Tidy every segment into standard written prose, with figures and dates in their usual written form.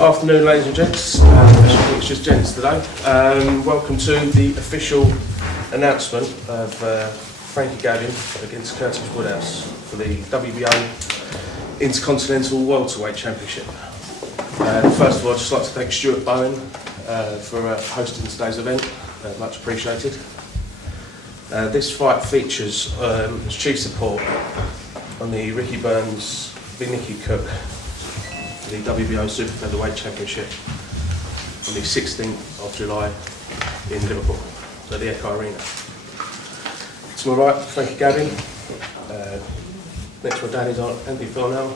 Afternoon, ladies and gents. I think it's just gents today. Welcome to the official announcement of Frankie Gavin against Curtis Woodhouse for the WBO Intercontinental Welterweight Championship. First of all, I'd just like to thank Stuart Bowen for hosting today's event. Much appreciated. This fight features as chief support on the Ricky Burns v Nicky Cook for the WBO Super Featherweight Championship on the 16th of July in Liverpool, at the Echo Arena. To my right, Frankie Gavin. Next to my dad is Andy Thornell,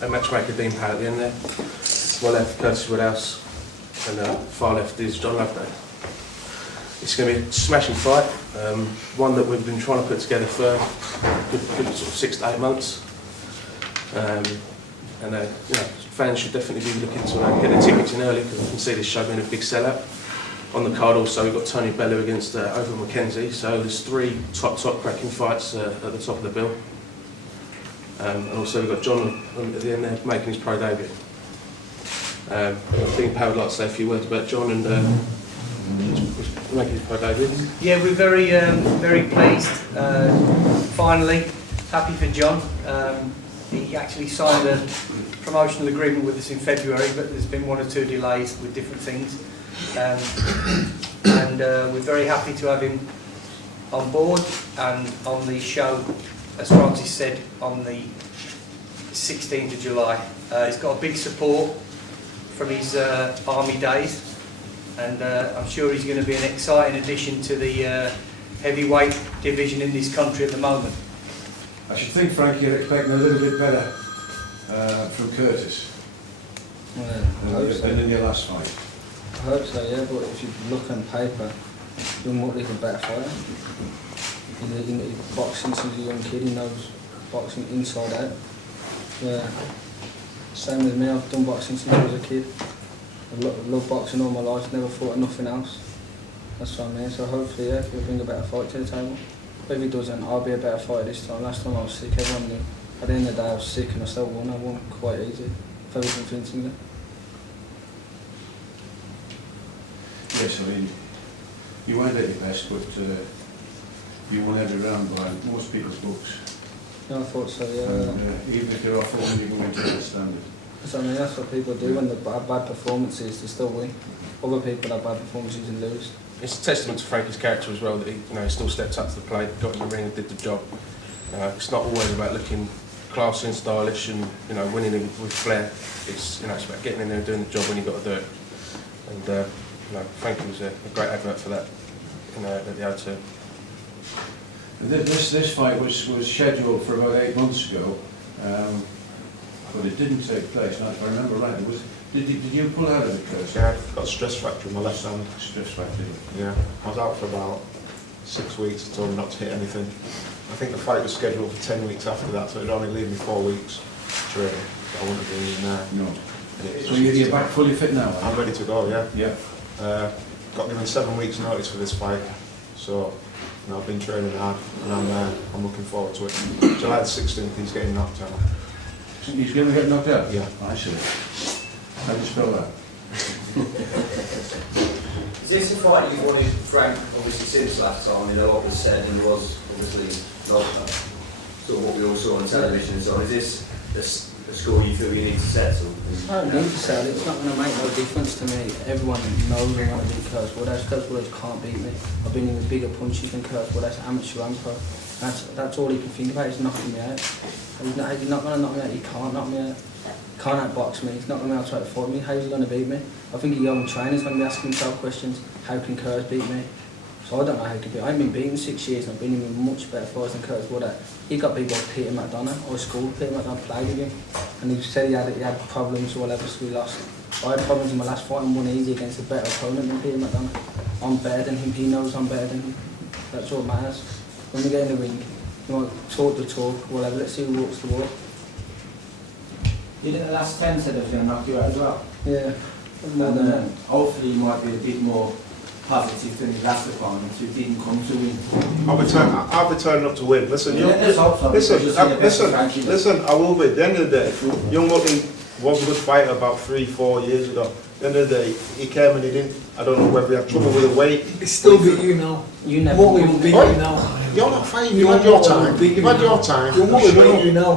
and matchmaker Dean Powell at the end there. To my left, Curtis Woodhouse, and far left is John Loveday. It's going to be a smashing fight, one that we've been trying to put together for a good sort of 6 to 8 months. Fans should definitely be looking to get their tickets in early, because I can see this show being a big sellout. On the card also we've got Tony Bellew against Owen McKenzie, so there's 3 top cracking fights at the top of the bill. And also we've got John at the end there making his pro debut. I think Pat would like to say a few words about John and making his pro debut. Yeah, we're very pleased. Finally, happy for John. He actually signed a promotional agreement with us in February, but there's been 1 or 2 delays with different things. We're very happy to have him on board and on the show, as Francis said, on the 16th of July. He's got a big support from his army days, and I'm sure he's going to be an exciting addition to the heavyweight division in this country at the moment. I should think, Frankie, you're expecting a little bit better from Curtis than in your last fight. I hope so, yeah, but if you look on paper, you're more like a better fighter. He's boxing since a young kid, he knows boxing inside out. Yeah. Same with me, I've done boxing since I was a kid. I've loved boxing all my life, never thought of nothing else. That's what I mean, so hopefully, yeah, he'll bring a better fight to the table. But if he doesn't, I'll be a better fighter this time. Last time I was sick, everyone knew. At the end of the day, I was sick and I still won. I won quite easy, very convincingly. Yes, I mean, you weren't at your best, but you won every round by most people's books. Yeah, I thought so, yeah. And, even if they're off form, you go into the standard. So, I mean, that's what people do when they're bad performances, they still win. Other people have bad performances and lose. It's a testament to Frankie's character as well that he still stepped up to the plate, got in the ring and did the job. It's not always about looking classy and stylish and winning with flair. It's it's about getting in there and doing the job when you've got to do it. And Frankie was a great advert for that at the O2. This fight was scheduled for about 8 months ago, but it didn't take place. Now, if I remember right, did you pull out of it, Curtis? Yeah, I've got a stress fracture in my left hand. Stress fracture. Yeah, I was out for about 6 weeks, told me not to hit anything. I think the fight was scheduled for 10 weeks after that, so it'd only leave me 4 weeks training. I wouldn't have been in there. No. So you're back fully fit now? I'm ready to go, yeah. Yeah. Got given 7 weeks notice for this fight, so I've been training hard and I'm looking forward to it. July the 16th, he's getting knocked out. He's going to get knocked out? Yeah. I see. How do you spell that? Is this a fight you wanted, Frank, obviously since last time? A lot was said and there was obviously not sort of what we all saw on television and so on. Is this a score you feel you need to settle? I don't need to settle, it's not going to make no difference to me. Everyone knows I want to beat Curtis Woodhouse. Curtis Woodhouse can't beat me. I've been in with bigger punches than Curtis Woodhouse, amateur and pro. That's all he can think about, is knocking me out. He's not going to knock me out, he can't knock me out. He can't outbox me, he's not going to be able to try to fight me. How's he going to beat me? I think your own trainer's going to be asking himself questions. How can Curtis beat me? So I don't know how he can beat me. I haven't been beaten 6 years and I've been in with much better fights than Curtis Woodhouse. He got beat by Peter McDonough. I schooled Peter McDonough, played with him. And he said he had problems or whatever, so we lost. I had problems in my last fight and won easy against a better opponent than Peter McDonough. I'm better than him, he knows I'm better than him. That's what matters. When we get in the ring, talk the talk, whatever, let's see who walks the walk. You think the last 10 said they were going to knock you out as well? Yeah. And hopefully you might be a bit more positive than his last opponent who didn't come to win. I'll be turning up to win. Listen, Let's hope so, listen, I will be. At the end of the day, young Mutton Was a good fighter about 3-4 years ago. At the end of the day, he came and he didn't, I don't know whether he had trouble with the weight. It's still beat you now. You never What will beat you now? You're not fighting, you've had your time. You've had your time. Your mother will beat you now.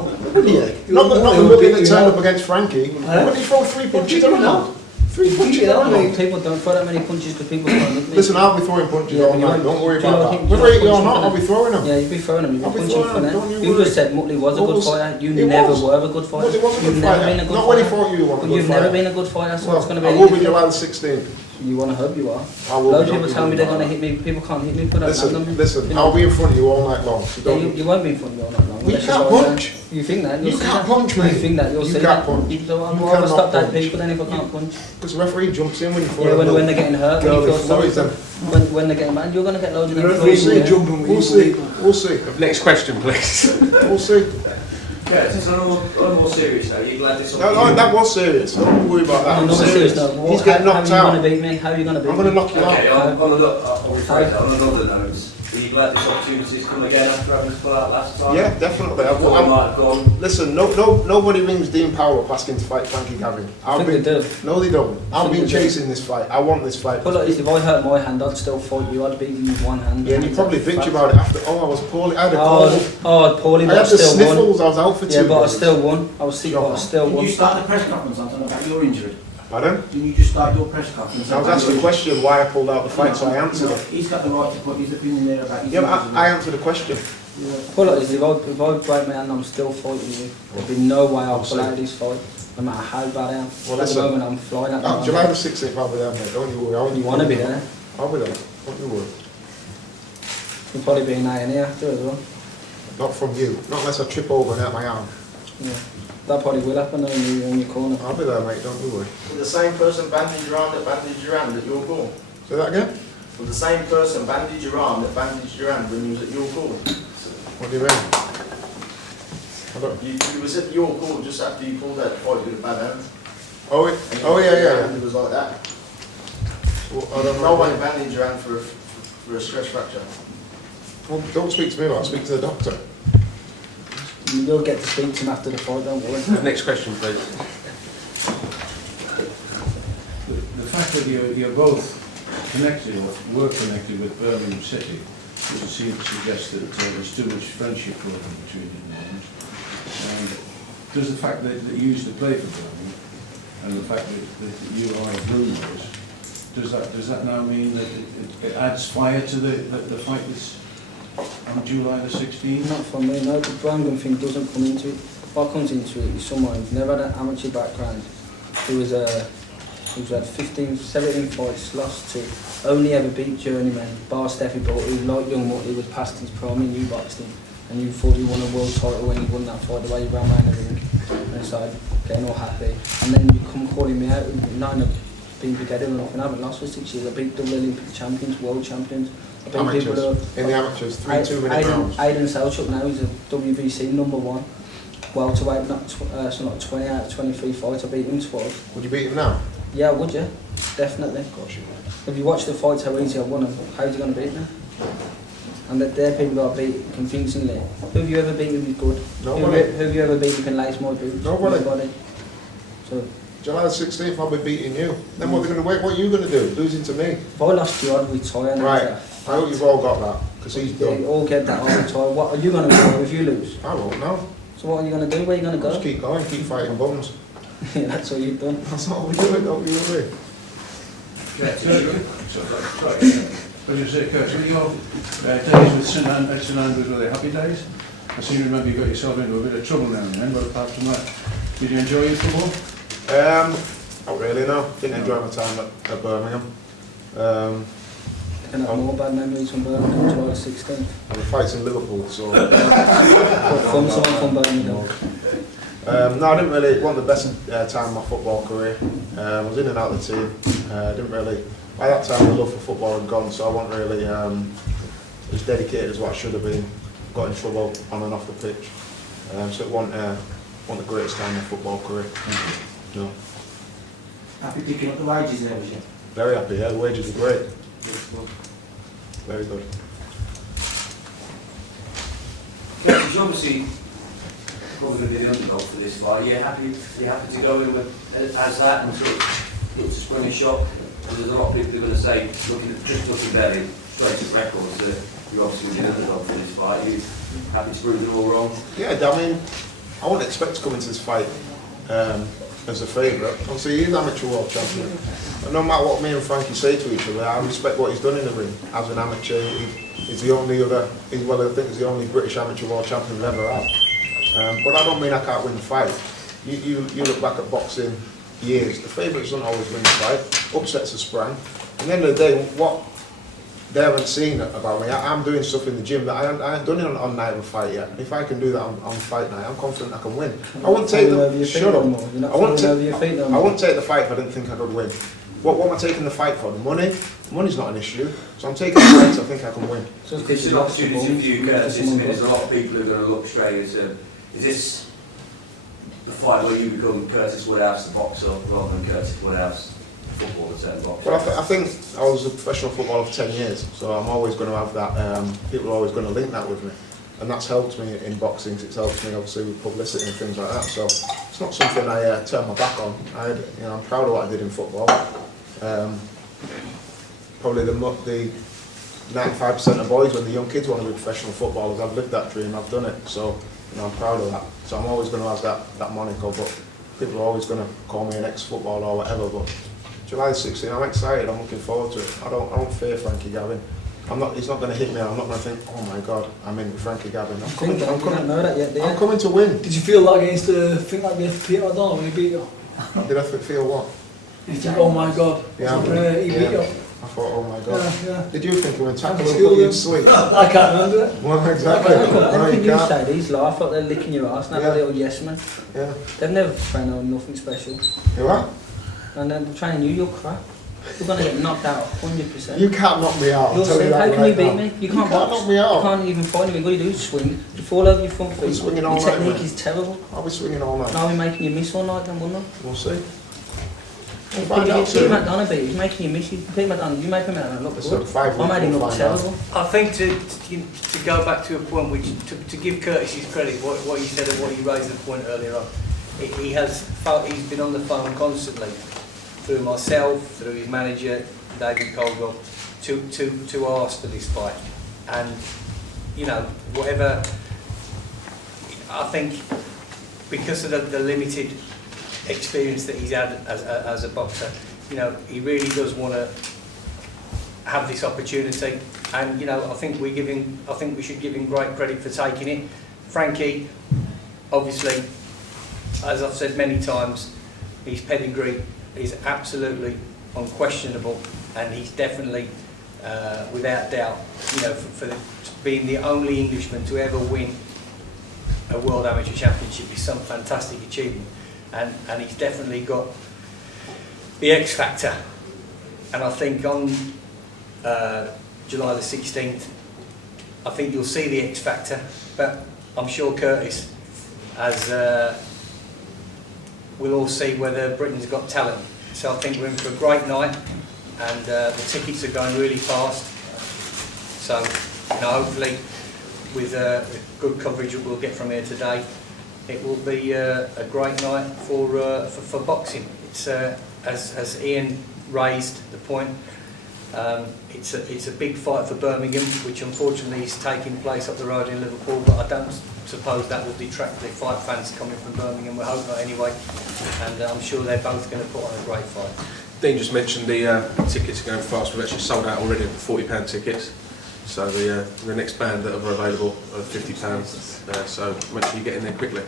Not the Willie that turned up against Frankie. Huh? When he throw 3 punches beat you around. 3 punches you around. now. People don't throw that many punches because people can't hit me. Listen, I'll be throwing punches Yeah, all but you night, won't- don't worry do you about not that. think- Whether do you you or not not, punch I'll be throwing them. Yeah, you'd be throwing them, you'd be I'll be punching throwing for them, them. don't you You worry. just said Mutley was a good fighter. You He never was. were a good fighter. But he wasn't a You've good never fighter. been a good Not when he fighter. fought you, he wasn't a But good you've never fighter. been a good fighter, so Well, it's going to be I any will be different. July the 16th. You want to hope you are. I will Loads be. of people tell me they're going to hit me. People can't hit me, but I Listen, them. listen, You know? I'll be in front of you all night long. So Yeah, don't. you won't be in front of me all night long. Well, you unless can't go punch. there. You think that? You You'll see can't that. punch me. You think that? You'll You see can't that. punch. So I'd You rather cannot stop that punch. people than if I can't punch. Because the referee jumps in when you Yeah, when they're getting hurt, Girl, when you feel it's sorry worries for them. them. When they're getting bad, you're going to get loads of The them. referee say Yeah. jumping with We'll you. see. We'll see. Next question, please. We'll see. Yeah, it's a little more serious now. Are you glad this No, that was serious. Don't worry about that. I'm I'm not serious. serious now. He's getting knocked How are you out. going to beat me? How are you going to beat I'm me? going to knock you out. Okay, on another note, were you glad this opportunity's come again after having to pull out last time? Yeah, definitely. Thought you might have gone. Listen, nobody rings Dean Power up asking to fight Frankie Gavin. I think they do. No, they don't. I've think been they do. chasing this fight. I want this fight. But look, if I hurt my hand, I'd still fight you. I'd beat you with one hand. Yeah, and you probably bitch about it after. Oh, I was poorly. I had a cold. Oh, poorly, I but I had the still won. sniffles. I was out for 2 Yeah, but I days. still won. I was sick, but I still Did won. you start the press conference on something about your injury? Pardon? Didn't you just start your press conference? I was asked the question why I pulled out the fight, so I answered it. He's got the right to put his opinion there about his Yeah, but injury. I answered the question. Well, look, if I break my hand, I'm still fighting you. There'll be no way I'll pull out of this fight, no matter how bad I am. Well, At the listen. moment, I'm flying at the Oh, moment. July the 16th, I'll be there, mate. Don't you worry. You want to be there? I'll be there. Don't you worry. You'll probably be in A&E after as well. Not from you. Not unless I trip over and hurt my arm. Yeah. That probably will happen when you're in your corner. I'll be there, mate. Don't you worry. Will the same person bandage your arm that bandaged your hand at your goal? Say that again? Will the same person bandage your arm that bandaged your hand when you was at your goal? What do you mean? I don't... You was at your goal just after you pulled out the fight with a bad hand. Oh, And yeah. And it was like that. Well, I don't No know. one bandaged your hand for a stress fracture. Well, don't speak to me about it. Speak to the doctor. You'll get to speak to him after the fight, don't worry. Next question, please. The fact that you're both connected or were connected with Birmingham City would seem to suggest that there's too much friendship broken between you and does the fact that you used to play for Birmingham and the fact that you are rumours, does that now mean that it adds fire to the fight that's on July the 16th? Not for me, no. The Birmingham thing doesn't come into it. What comes into it is someone who's never had an amateur background, who's had 15, 17 fights, lost to, only ever beat journeyman, bar Steffi Ball, who, like young Mutley, was past his prime and you boxed him. And you thought you won a world title when you won that fight, the way you ran around the ring. And so, getting all happy. And then you come calling me out, not in a being beheaded or nothing. I haven't lost for 6 years. I beat double Olympic champions, world champions. I beat people Amateurs. In the amateurs, 3 2-minute rounds. Aidan Selchuk now, he's a WBC #1. Welterweight, so not 20 out of 23 fights. I beat him twice. Would you beat him now? Yeah, would you? Definitely. Of course you would. If you watch the fights, how easy I won them, how's he going to beat them? And they're people that I beat convincingly. Who have you ever beat who is good? Nobody. Who have you ever beat who can lace my boots? Nobody. So, July the 16th, I'll be beating you. Then what are they going to wait? What are you going to do? Losing to me? if I lost you, I'd retire now. Right. I hope you've all got that, because he's Yeah, done. you all get that, I'll retire. What are you going to do if you lose? I won't know. So what are you going to do? Where are you going to Just go? keep going, keep fighting bums. Yeah, that's what you've done. That's what we're doing, don't you worry. But you say, Kurt, were your days with St Andrews, were they happy days? I seem to remember you got yourself into a bit of trouble now and then, but apart from that, did you enjoy your football? Not really, no. Didn't enjoy my time at Birmingham. And have more bad memories from Birmingham, July 16th. And the fight's in Liverpool, so... From someone from Birmingham. No, I didn't really want the best time of my football career. I was in and out of the team. Didn't really... By that time, the love for football had gone, so I wasn't really as dedicated as what I should have been. Got in trouble on and off the pitch. So it wasn't the greatest time of my football career. No. Happy picking up the wages there, was you? Very happy, yeah. The wages are great. Very good. Because obviously, probably going to be the underdog for this fight. You're happy to go in with as that and sort of look to spring a shot? Because there's a lot of people who are going to say, looking very straight to records, that you're obviously going to be the underdog for this fight. Are you happy to prove them all wrong? Yeah, I mean, I wouldn't expect to come into this fight as a favourite. Obviously, he's an amateur world champion. And no matter what me and Frankie say to each other, I respect what he's done in the ring. As an amateur, he's the only other, I think he's the only British amateur world champion we've ever had. But I don't mean I can't win the fight. You look back at boxing years, the favourites don't always win the fight. Upsets are sprang. At the end of the day, what they haven't seen about me, I'm doing stuff in the gym that I haven't done it on night of a fight yet. And if I can do that on fight night, I'm confident I can win. I wouldn't take the shut up. I wouldn't take the fight if I didn't think I could win. What am I taking the fight for? The money? The money's not an issue. So I'm taking the fight so I think I can win. It's an opportunity for you, Curtis. I mean, there's a lot of people who are going to look straight as is this the fight where you become Curtis Woodhouse, the boxer, rather than Curtis Woodhouse, the footballer, the boxer? Well, I think I was a professional footballer for 10 years, so I'm always going to have that, people are always going to link that with me. And that's helped me in boxing, it's helped me obviously with publicity and things like that. So it's not something I turn my back on. I'm proud of what I did in football. Probably the 95% of boys, when the young kids want to be professional footballers, I've lived that dream, I've done it. So I'm proud of that. So I'm always going to have that moniker, but people are always going to call me an ex-footballer or whatever. But July 16, I'm excited, I'm looking forward to it. I don't fear Frankie Gavin. He's not going to hit me, I'm not going to think, oh my God, I'm in with Frankie Gavin. I'm coming to win. Did you feel that against the thing like the FPL, I don't know, when he beat you? Did I feel what? You think, oh my God, he beat you? I thought, oh my God. Yeah. Did you think we were tackling and put you in sleep? I can't remember it. Well, exactly. Everything you say, these laugh like they're licking your ass, and have a little yes man. Yeah. They've never trained on nothing special. You what? And then training you're crap. You're going to get knocked out 100%. You can't knock me out. You'll see, how can you beat me? You can't box. Knock me out. You can't even fight anything. All you do is swing. You fall over your front feet. Swinging all Your night, technique mate. is terrible. I'll be swinging all night. And I'll be making you miss all night then, wouldn't I? We'll see. We'll Peter find out soon. McDonough beat, he's making you miss. Peter McDonough, you make him out look Listen, good. 5 I made him we'll look find out. terrible. I think to go back to a point which to give Curtis his credit, what he said and what he raised the point earlier on, he's been on the phone constantly through myself, through his manager David Caldwell, to ask for this fight, and you know whatever. I think because of the limited experience that he's had as a boxer, you know, he really does want to have this opportunity, and you know, I think we should give him great credit for taking it. Frankie, obviously, as I've said many times, his pedigree is absolutely unquestionable, and he's definitely, without doubt, you know, for being the only Englishman to ever win a World Amateur Championship is some fantastic achievement. And he's definitely got the X factor, and I think on July the 16th, I think you'll see the X factor. But I'm sure Curtis, we'll all see whether Britain's got talent. So I think we're in for a great night, and the tickets are going really fast. So you know, hopefully, with good coverage that we'll get from here today, it will be a great night for boxing. It's as Ian raised the point, it's a big fight for Birmingham, which unfortunately is taking place up the road in Liverpool. But I don't suppose that will detract the fight fans coming from Birmingham. We hope not anyway, and I'm sure they're both going to put on a great fight. Dean just mentioned the tickets are going fast. We've actually sold out already for £40 tickets. So the next band that are available are £50. So make sure you get in there quickly.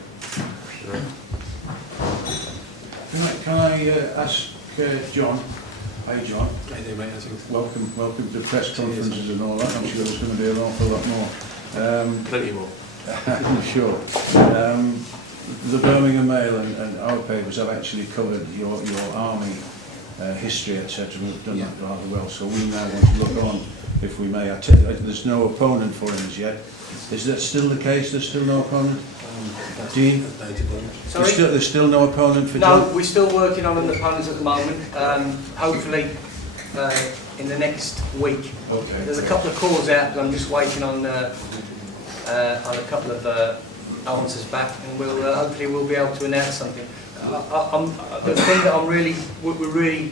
Can I ask John? Hey John. Hey there, mate. Welcome to press conferences and all that. I'm sure there's going to be an awful lot more. Plenty more. I'm sure. The Birmingham Mail and our papers have actually covered your army history, etc. We've done that rather well. So we now want to look on, if we may. There's no opponent for him as yet. Is that still the case? There's still no opponent? Dean? Sorry? There's still no opponent for No, John? we're still working on an opponent at the moment. Hopefully, in the next week. Okay. There's a couple of calls out, but I'm just waiting on a couple of answers back, and we'll hopefully we'll be able to announce something. The thing that we're really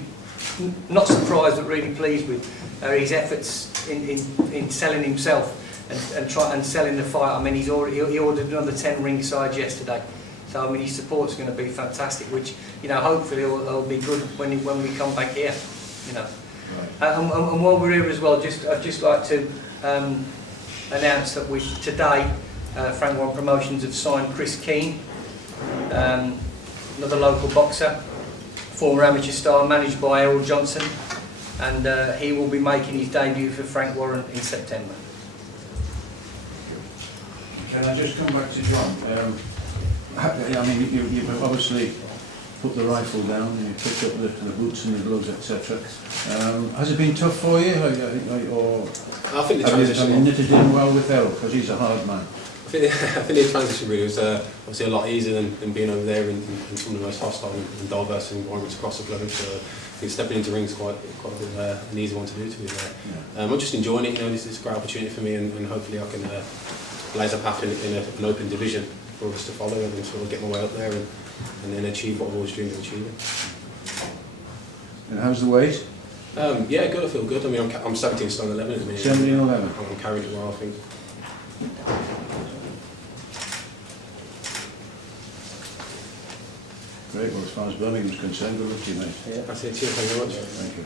not surprised but really pleased with are his efforts in selling himself and selling the fight. I mean, he ordered another 10 ringside yesterday, so I mean his support's going to be fantastic, which hopefully will be good when we come back here. And while we're here as well, I'd just like to announce that today Frank Warren Promotions have signed Chris Keane, another local boxer, former amateur star, managed by Errol Johnson, and he will be making his debut for Frank Warren in September. Can I just come back to John? I mean, you've obviously put the rifle down and you picked up the boots and the gloves, etc. Has it been tough for you, or I think the have transition. you knitted in well with Errol, because he's a hard man? I think the transition really was obviously a lot easier than being over there in some of the most hostile and diverse environments across the globe. So I think stepping into rings is quite an easy one to do, to be there. Yeah. I'm just enjoying it. This is a great opportunity for me, and hopefully I can blaze a path in an open division for us to follow and sort of get my way up there and then achieve what I've always dreamed of achieving. And how's the weight? Yeah, good. I feel good. I mean, I'm 17 stone 11 at the minute. 17 11. I'm carrying it well, I think. Great. Well, as far as Birmingham's concerned, good luck to you, mate. That's it. Cheers. Thank you very much. Thank you.